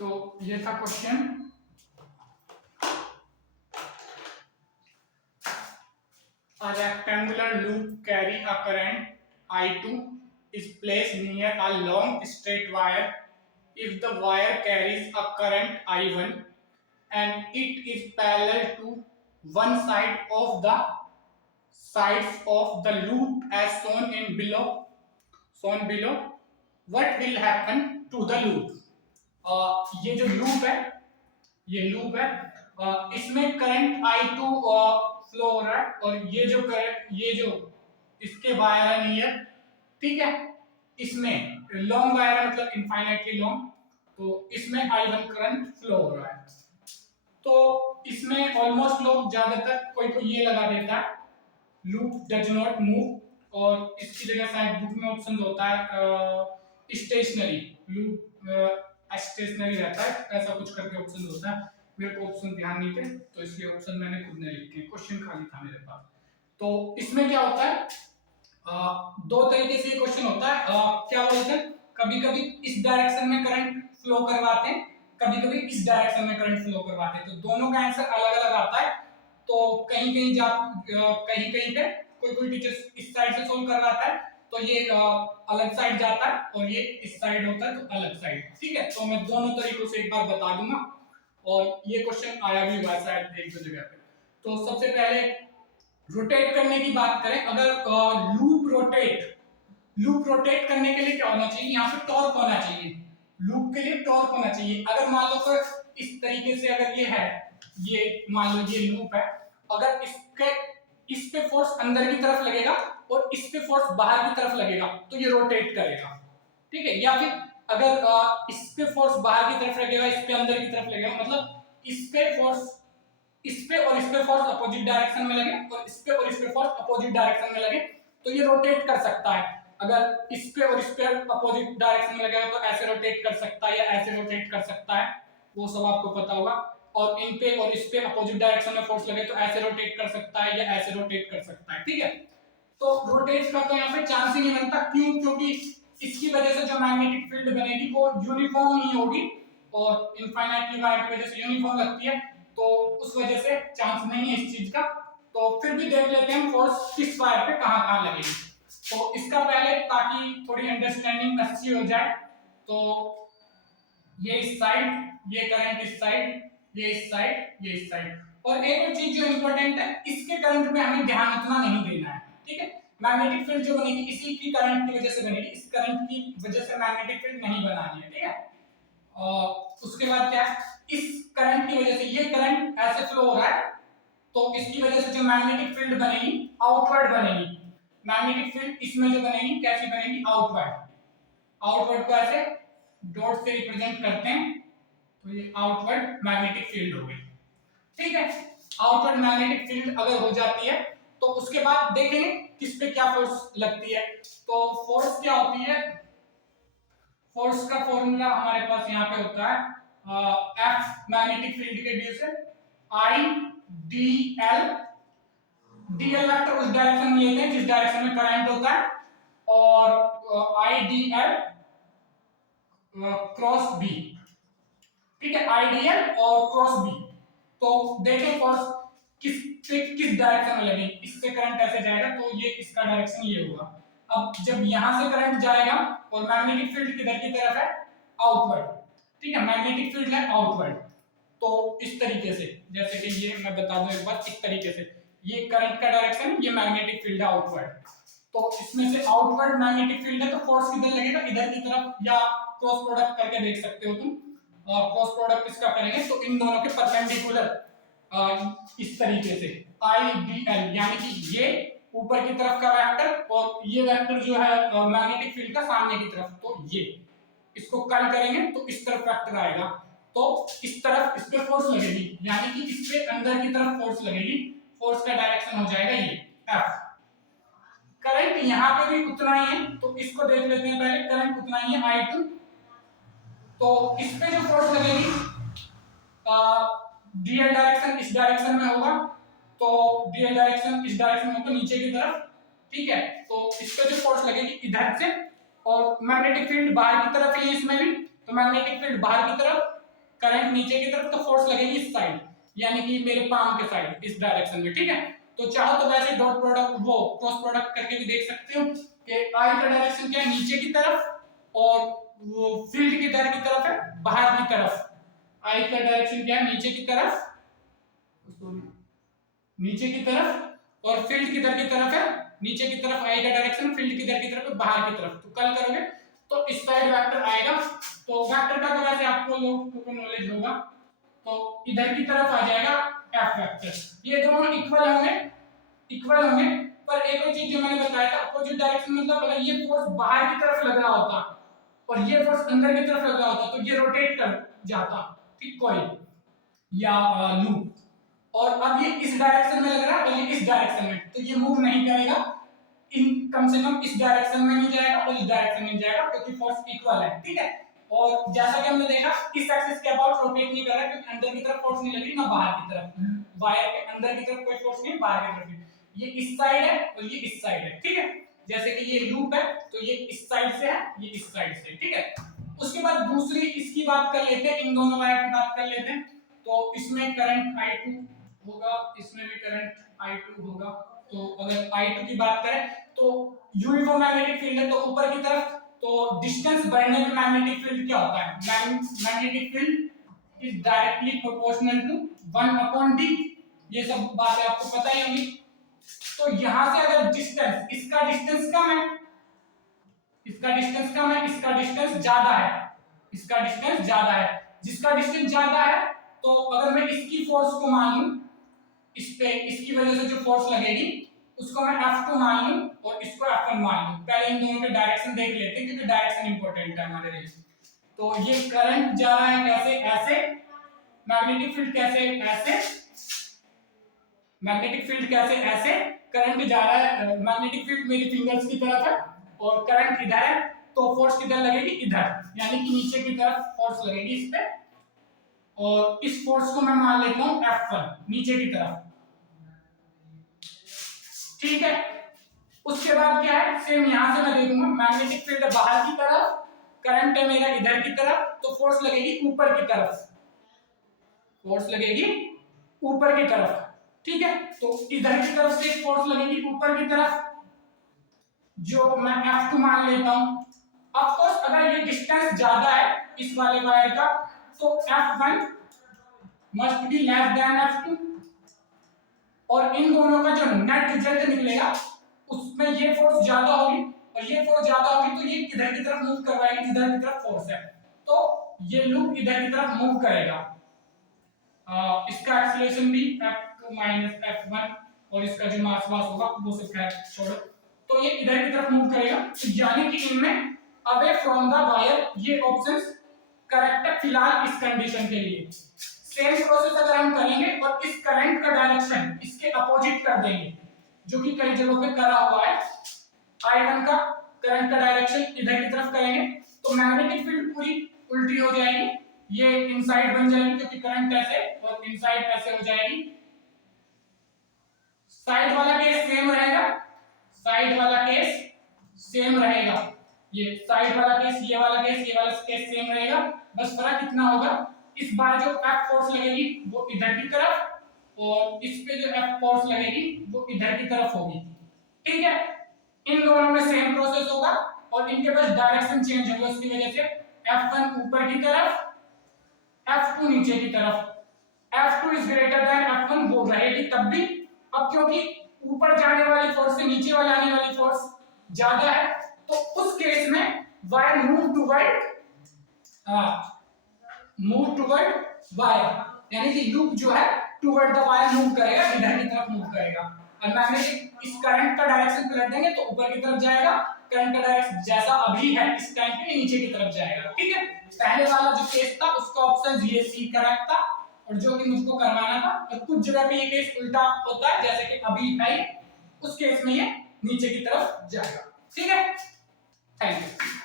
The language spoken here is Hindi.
तो ये था question. A rectangular loop carry a current I2 is placed near a long straight wire. If the wire carries a current I1 and it is parallel to one side of the sides of the loop as shown below, what will happen to the loop? ये जो लूप है, ये लूप है, इसमें करंट I2 फ्लो हो रहा है और ये जो करंट, ये जो इसके वायर है नियर, ठीक है, इसमें लॉन्ग वायर है मतलब इनफाइनाइटली लॉन्ग, तो इसमें I1 करंट फ्लो हो रहा है। तो इसमें ऑलमोस्ट लोग ज्यादातर कोई कोई ये लगा देता है लूप डज नॉट मूव, और इसकी जगह शायद बुक में ऑप्शन होता है स्टेशनरी लूप, स्टेशनरी रहता है, ऐसा कुछ करके ऑप्शन होता है। मेरे को ऑप्शन ध्यान नहीं थे तो इसलिए ऑप्शन मैंने खुद ने लिखे, क्वेश्चन खाली था मेरे पास। तो इसमें क्या होता है, दो तरीके से क्वेश्चन होता है, क्या बोलते हैं, कभी कभी इस डायरेक्शन में करंट फ्लो करवाते हैं, कभी कभी इस डायरेक्शन में करंट फ्लो करवाते हैं, तो दोनों का आंसर अलग अलग आता है। तो कहीं कहीं पे कोई कोई टीचर इस साइड से सोल्व करवाता है तो ये अलग साइड जाता है, और ये इस साइड होता है तो अलग साइड, ठीक है। तो मैं दोनों तरीकों से एक बार बता दूंगा, और ये क्वेश्चन आया भी हुआ शायद एक दो जगह पे। तो सबसे पहले रोटेट करने की बात करें, अगर लूप रोटेट करने के लिए क्या होना चाहिए, यहाँ पे टॉर्क होना चाहिए, लूप के लिए टॉर्क होना चाहिए। अगर मान लो सर इस तरीके से अगर ये है, ये मान लो ये लूप है, अगर इस पे फोर्स अंदर की तरफ लगेगा और इस पे फोर्स बाहर की तरफ लगेगा तो ये रोटेट करेगा, ठीक है। या फिर अगर इस पे फोर्स बाहर की तरफ लगेगा, इस पे अंदर की तरफ लगेगा, मतलब इस पे फोर्स, इस पे और इस पे फोर्स अपोजिट डायरेक्शन में लगे और इस पे और इस पे फोर्स अपोजिट डायरेक्शन में लगे तो ये रोटेट कर सकता है। अगर इस पे और इस पे अपोजिट डायरेक्शन में लगेगा तो ऐसे रोटेट कर सकता है या ऐसे रोटेट कर सकता है, वो सब आपको पता होगा। और इन पे और इस पे अपोजिट डायरेक्शन में फोर्स लगे तो ऐसे रोटेट कर सकता है या ऐसे रोटेट कर सकता है, ठीक है। तो रोटेट का तो यहाँ पे चांस ही नहीं बनता, क्यों? क्योंकि इसकी वजह से जो मैग्नेटिक फील्ड बनेगी वो यूनिफॉर्म नहीं होगी, और इनफाइनाइटली वायर की वजह से यूनिफॉर्म लगती है, तो उस वजह से चांस नहीं है इस चीज का। तो फिर भी देख लेते हैं फोर्स किस वायर पे कहां कहां लगेगी। तो इसका पहले, ताकि थोड़ी अंडरस्टैंडिंग अच्छी हो जाए, तो ये इस साइड, ये करंट इस साइड, ये इस साइड, ये इस साइड। और एक और चीज जो इंपॉर्टेंट है, इसके करंट में हमें ध्यान उतना नहीं देना है, ठीक है। मैग्नेटिक फील्ड जो बनेगी इसी की करंट की वजह से बनेगी, इस करंट की वजह से मैग्नेटिक फील्ड नहीं बनानी है, ठीक है। और उसके बाद क्या है, इस करंट की वजह से ये करंट ऐसे फ्लो हो रहा है, तो इसकी वजह से जो मैग्नेटिक फील्ड बनेगी आउटवर्ड बनेगी। मैग्नेटिक फील्ड इसमें जो बनेगी कैसी बनेगी, आउटवर्ड। आउटवर्ड को ऐसे डॉट से रिप्रेजेंट करते हैं, तो ये आउटवर्ड मैग्नेटिक फील्ड हो गई, ठीक है। आउटवर्ड मैग्नेटिक फील्ड अगर हो जाती है तो उसके बाद देखेंगे किस पे क्या फोर्स लगती है। तो फोर्स क्या होती है, फोर्स का फॉर्मूला हमारे पास यहाँ पे होता है एफ मैग्नेटिक फील्ड के ड्यू से आई D L, D L vector उस डायरेक्शन में लेते हैं जिस डायरेक्शन में करंट होता है, और I D L cross B, ठीक है, आईडीएल और क्रॉस बी। तो देखें फोर्स किस डायरेक्शन में लगे, इससे करंट ऐसे जाएगा तो ये इसका डायरेक्शन ये होगा। अब जब यहां से करंट जाएगा और मैग्नेटिक फील्ड किधर की तरफ है, आउटवर्ड, ठीक है, मैग्नेटिक फील्ड है आउटवर्ड। तो इस तरीके से, जैसे कि ये मैं बता दूं एक बार, इस तरीके से ये करंट का डायरेक्शन, ये मैग्नेटिक फील्ड है आउटवर्ड। तो इसमें से आउटवर्ड मैग्नेटिक फील्ड है तो फोर्स किधर लगेगा, इधर की तरफ, या क्रॉस प्रोडक्ट करके देख सकते हो तुम, क्रॉस प्रोडक्ट इसका करेंगे तो इन दोनों के परपेंडिकुलर इस तरीके से आई डी एल, यानी कि ये ऊपर की तरफ का वेक्टर और ये वेक्टर जो है मैग्नेटिक फील्ड का सामने की तरफ, तो ये इसको कल करेंगे तो इस तरफ वेक्टर आएगा, तो इस तरफ इस पे फोर्स लगेगी, यानी कि इस पे अंदर की तरफ फोर्स लगेगी, फोर्स का डायरेक्शन हो जाएगा ये एफ। करंट यहाँ पे भी उतना ही है, तो इसको देख लेते हैं पहले, करंट उतना ही है I2, तो इस पे जो फोर्स लगेगी डीएल डायरेक्शन इस डायरेक्शन में होगा, तो डीएल डायरेक्शन इस डायरेक्शन में होगा नीचे की तरफ, ठीक है। तो इस पे जो फोर्स लगेगी इधर से, और मैग्नेटिक फील्ड बाहर की तरफ है इसमें भी, तो मैग्नेटिक फील्ड बाहर की तरफ, करंट नीचे की तरफ तो फोर्स लगेगी इस साइड, यानी कि मेरे पाम के साइड, इस डायरेक्शन में, ठीक है। तो चाहो तो वैसे डॉट प्रोडक्ट वो क्रॉस प्रोडक्ट करके भी देख सकते हो कि आई का डायरेक्शन क्या है, नीचे की तरफ, और वो फील्ड की किधर की तरफ है, बाहर की तरफ। आई का डायरेक्शन क्या है, नीचे की तरफ, नीचे की तरफ, और फील्ड किधर की तरफ है, नीचे की तरफ आई का डायरेक्शन, फील्ड किधर की तरफ है, बाहर की तरफ। तो कल करोगे तो इस साइड वेक्टर आएगा। तो वेक्टर का तो वैसे आपको लोगों को नॉलेज होगा, तो इधर की तरफ आ जाएगा एफ वेक्टर। ये दोनों इक्वल होंगे, पर एक और चीज जो मैंने बताया था, अपोजिट डायरेक्शन मतलब अगर ये फोर्स बाहर की तरफ लग रहा होता और ये फोर्स अंदर की तरफ लग रहा होता तो ये रोटेट कर जाता, ठीक, कॉइल या लूप। और अब ये इस डायरेक्शन में लग रहा है और ये इस डायरेक्शन में, तो ये मूव नहीं करेगा, इन कम से कम इस डायरेक्शन में नहीं जाएगा और इस डायरेक्शन में जाएगा, क्योंकि फोर्स इक्वल है, ठीक है। और जैसा कि हमने देखा इस एक्सिस के अबाउट रोटेट नहीं कर रहा है, क्योंकि अंदर की तरफ फोर्स नहीं लग रही ना बाहर की तरफ, वायर के अंदर की तरफ कोई फोर्स नहीं, बाहर की तरफ। ये इस साइड है और ये इस साइड है, ठीक है। जैसे कि ये लूप है तो ये इस साइड से है, ये इस साइड से, ठीक है। उसके बाद दूसरी इसकी बात कर लेते हैं, इन दोनों वायर की बात कर लेते हैं। तो इसमें करंट I2 होगा, इसमें भी करंट I2 होगा। तो अगर I2 की बात करें तो यूनिफॉर्म मैग्नेटिक फील्ड है, तो ऊपर की तरफ, तो डिस्टेंस बढ़ने पे मैग्नेटिक फील्ड क्या होता है, magnetic field is directly proportional to 1/d। ये सब बातें आपको पता ही होंगी। तो यहां से अगर डिस्टेंस, इसका डिस्टेंस कम है, इसका डिस्टेंस कम है, इसका डिस्टेंस ज्यादा है, इसका डिस्टेंस ज्यादा है, जिसका डिस्टेंस ज्यादा है, तो अगर मैं इसकी फोर्स को मान लूं, इस पे इसकी वजह से जो फोर्स लगेगी उसको मैं F2 मान लूं और इसको F1 मान लूं। पहले इन दोनों के डायरेक्शन देख लेते हैं, क्योंकि डायरेक्शन इंपॉर्टेंट है हमारे लिए। तो ये करंट जा रहा है कैसे, ऐसे, मैग्नेटिक फील्ड कैसे, ऐसे, मैग्नेटिक फील्ड कैसे, ऐसे, करंट जा रहा है, मैग्नेटिक फील्ड मेरी फिंगर्स की तरफ है और करंट इधर है, तो फोर्स किधर लगेगी, इधर, यानी कि नीचे की तरफ फोर्स लगेगी इस पे, और इस फोर्स को मैं मान लेता हूं F1, नीचे की तरफ, ठीक है। उसके बाद क्या है, सेम यहां से मैं देखूंगा, मैग्नेटिक फील्ड बाहर की तरफ, करंट है मेरा इधर की तरफ, तो फोर्स लगेगी ऊपर की तरफ, फोर्स लगेगी ऊपर की तरफ, ठीक है। तो इधर की तरफ से फोर्स लगेगी ऊपर की तरफ, जो मैं F2 मान लेता हूं। ऑफ कोर्स अगर ये डिस्टेंस ज्यादा है इस वाले वायर का, तो F1 must be less than F2, और इन दोनों का जो नेट रिजल्ट निकलेगा उसमें ये फोर्स ज्यादा होगी और ये फोर्स ज्यादा होगी, तो ये इधर की तरफ मूव करवाएगी जिधर की तरफ फोर्स है, तो ये लूप इधर की तरफ मूव करेगा। इसका एक्सीलरेशन भी F2 माइनस F1, और इसका जो मास होगा वो सब खैर छोड़ो, तो ये इधर की तरफ मूव करेगा, तो यानी कि इनमें अवे फ्रॉम द वायर, ये ऑप्शंस करेक्ट है फिलहाल इस कंडीशन के लिए। सेम प्रोसेस अगर हम करेंगे और इस करंट का डायरेक्शन इसके अपोजिट कर देंगे, जो कि कई जगहों पे करा हुआ है, I1 का करंट का डायरेक्शन इधर की तरफ करेंगे तो मैग्नेटिक फील्ड पूरी उल्टी हो जाएगी, ये इनसाइड बन जाएगी, क्योंकि करंट ऐसे और इनसाइड ऐसे हो जाएगी। साइड वाला केस सेम रहेगा, साइड वाला केस सेम रहेगा, ये साइड वाला केस, ये वाला केस सेम रहेगा। बस फर्क इतना होगा, इस बार जो F फोर्स लगेगी वो इधर की तरफ, और इस पे जो F फोर्स लगेगी वो इधर की तरफ होगी, ठीक है। इन दोनों में सेम प्रोसेस होगा और इनके पास डायरेक्शन चेंज होगा, उसकी वजह से F1 ऊपर की तरफ, F2 नीचे की तरफ। F2 is greater than F1 वो रहेगी तब भी। अब क्योंकि ऊपर जाने वाली फोर्स से नीचे वाले आने वाली फोर्स ज्यादा है, तो उस केस में वायर मूव टुवर्ड वायर, यानी कि लूप जो है टुवर्ड द वायर मूव करेगा, इधर की तरफ मूव करेगा। और मैग्नेटिक इस करंट का डायरेक्शन पलट देंगे तो ऊपर की तरफ जाएगा, करंट का डायरेक्शन जैसा अभी है इस टाइम पे नीचे की तरफ जाएगा, ठीक है। पहले वाला जो केस था उसका ऑप्शन ये सी करेक्ट था, और जो कि मुझको करवाना था, और कुछ जगह पे ये केस उल्टा होता है, जैसे कि अभी है, उस केस में ये नीचे की तरफ जाएगा, ठीक है। Thank you.